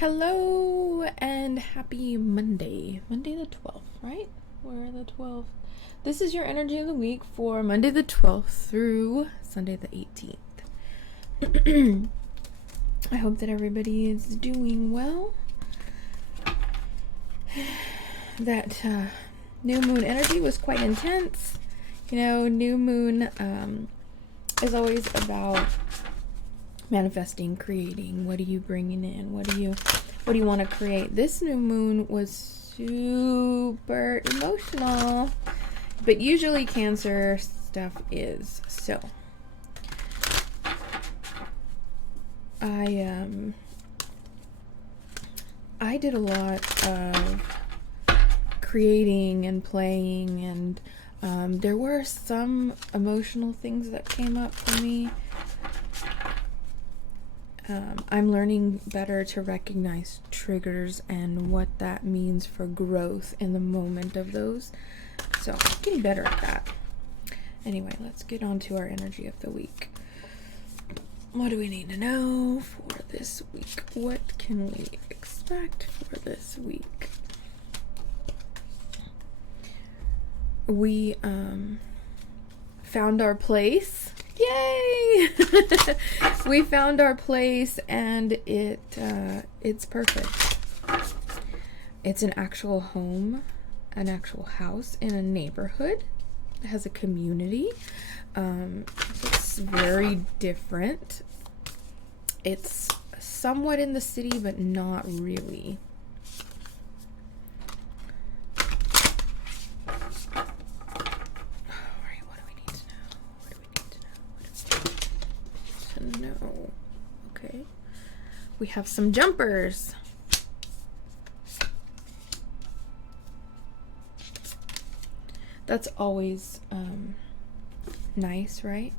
Hello and happy Monday. Monday the 12th, right? We're the 12th. This is your energy of the week for Monday the 12th through Sunday the 18th. I hope that everybody is doing well. That new moon energy was quite intense. You know, new moon is always about manifesting, creating. What are you bringing in? What do you want to create? This new moon was super emotional, but usually Cancer stuff is. So I did a lot of creating and playing, and there were some emotional things that came up for me. I'm learning better to recognize triggers and what that means for growth in the moment of those. So, getting better at that. Anyway, let's get on to our energy of the week. What do we need to know for this week? What can we expect for this week? We found our place. Yay! We found our place, and it's perfect. It's an actual home, an actual house in a neighborhood. It has a community. It's very different. It's somewhat in the city, but not really. No. Okay. We have some jumpers. That's always nice, right?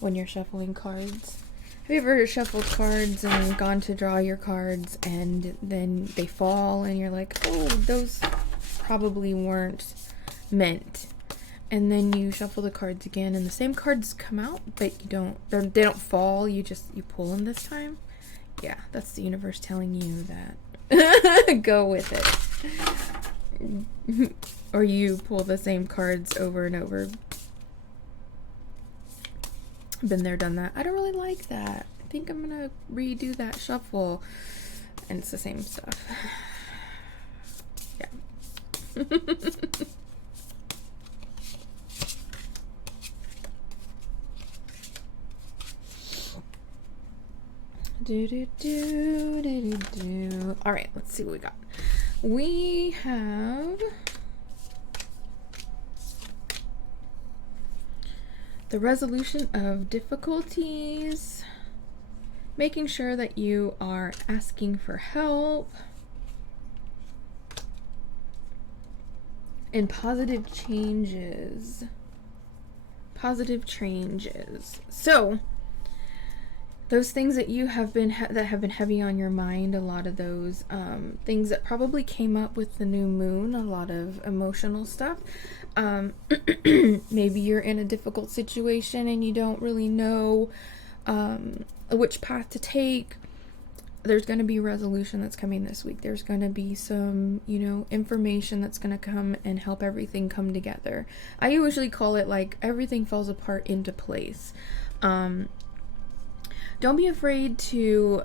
When you're shuffling cards. Have you ever shuffled cards and gone to draw your cards and then they fall and you're like, oh, those probably weren't meant. And then you shuffle the cards again and the same cards come out, but they don't fall, you pull them this time. Yeah, that's the universe telling you that. Go with it. Or you pull the same cards over and over. Been there, done that. I don't really like that. I think I'm gonna redo that shuffle. And it's the same stuff. Yeah. All right, let's see what we got. We have the resolution of difficulties, making sure that you are asking for help, and positive changes. So those things that you have been that have been heavy on your mind, a lot of those things that probably came up with the new moon, a lot of emotional stuff. Maybe you're in a difficult situation and you don't really know which path to take. There's going to be resolution that's coming this week. There's going to be some, information that's going to come and help everything come together. I usually call it like everything falls apart into place. Don't be afraid to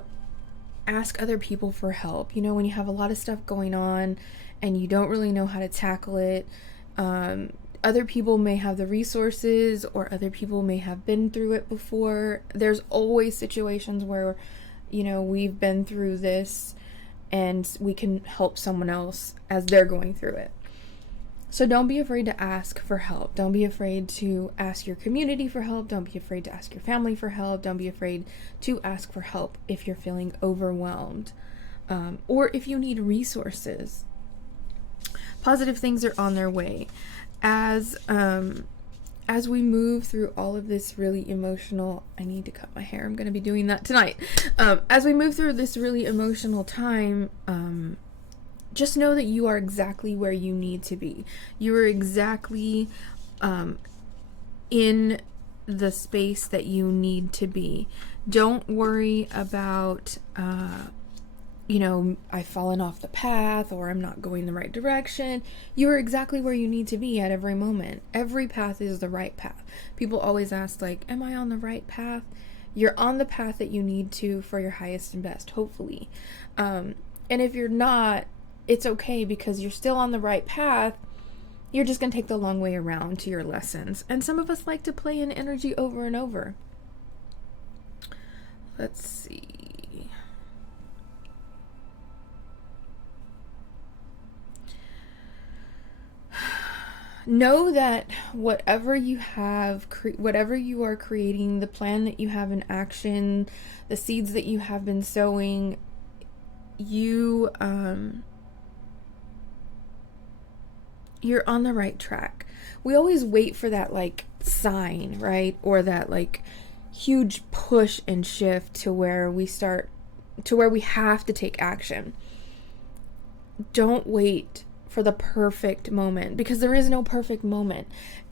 ask other people for help. When you have a lot of stuff going on and you don't really know how to tackle it, other people may have the resources or other people may have been through it before. There's always situations where, we've been through this and we can help someone else as they're going through it. So don't be afraid to ask for help. Don't be afraid to ask your community for help. Don't be afraid to ask your family for help. Don't be afraid to ask for help if you're feeling overwhelmed, or if you need resources. Positive things are on their way. As we move through all of this really emotional, I need to cut my hair. I'm going to be doing that tonight. As we move through this really emotional time, just know that you are exactly where you need to be. You are exactly in the space that you need to be. Don't worry about I've fallen off the path or I'm not going the right direction. You're exactly where you need to be at every moment. Every path is the right path. People always ask, like, am I on the right path? You're on the path that you need to for your highest and best, hopefully. And if you're not, it's okay, because you're still on the right path. You're just going to take the long way around to your lessons. And some of us like to play in energy over and over. Let's see. Know that whatever you have, whatever you are creating, the plan that you have in action, the seeds that you have been sowing, you're on the right track. We always wait for that like sign, right? Or that like huge push and shift to where we have to take action. Don't wait for the perfect moment, because there is no perfect moment.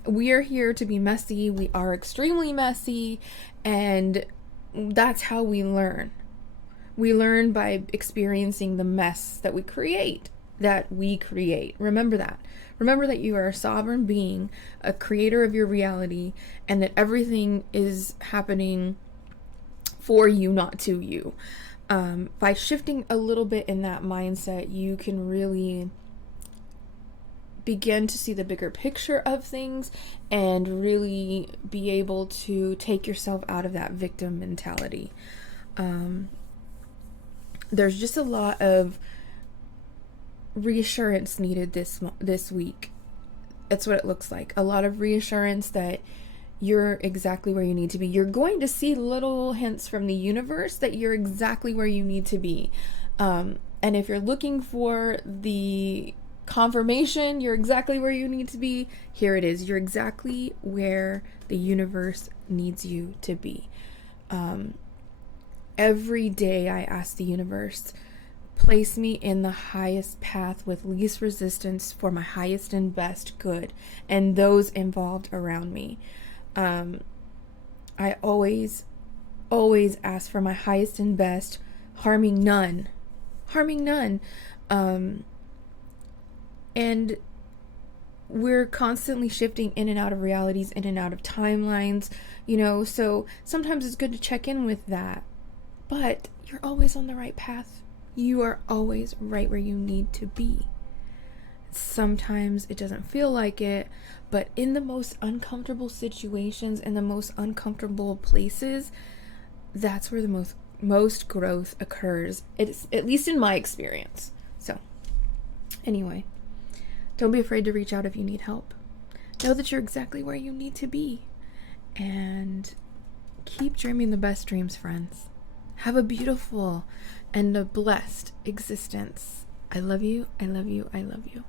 We are here to be messy. We are extremely messy, and that's how we learn. We learn by experiencing the mess that we create. Remember that. Remember that you are a sovereign being, a creator of your reality, and that everything is happening for you, not to you. By shifting a little bit in that mindset, you can really begin to see the bigger picture of things and really be able to take yourself out of that victim mentality. There's just a lot of reassurance needed this week. That's what it looks like. A lot of reassurance that you're exactly where you need to be. You're going to see little hints from the universe that you're exactly where you need to be. And if you're looking for the confirmation you're exactly where you need to be, here it is. You're exactly where the universe needs you to be. Every day I ask the universe, place me in the highest path with least resistance for my highest and best good, and those involved around me. I always ask for my highest and best, harming none. And we're constantly shifting in and out of realities, in and out of timelines, so sometimes it's good to check in with that. But you're always on the right path. You are always right where you need to be. Sometimes it doesn't feel like it, but in the most uncomfortable situations, in the most uncomfortable places, that's where the most growth occurs. It's, at least in my experience. So, anyway, don't be afraid to reach out if you need help. Know that you're exactly where you need to be. And keep dreaming the best dreams, friends. Have a beautiful and a blessed existence. I love you. I love you. I love you.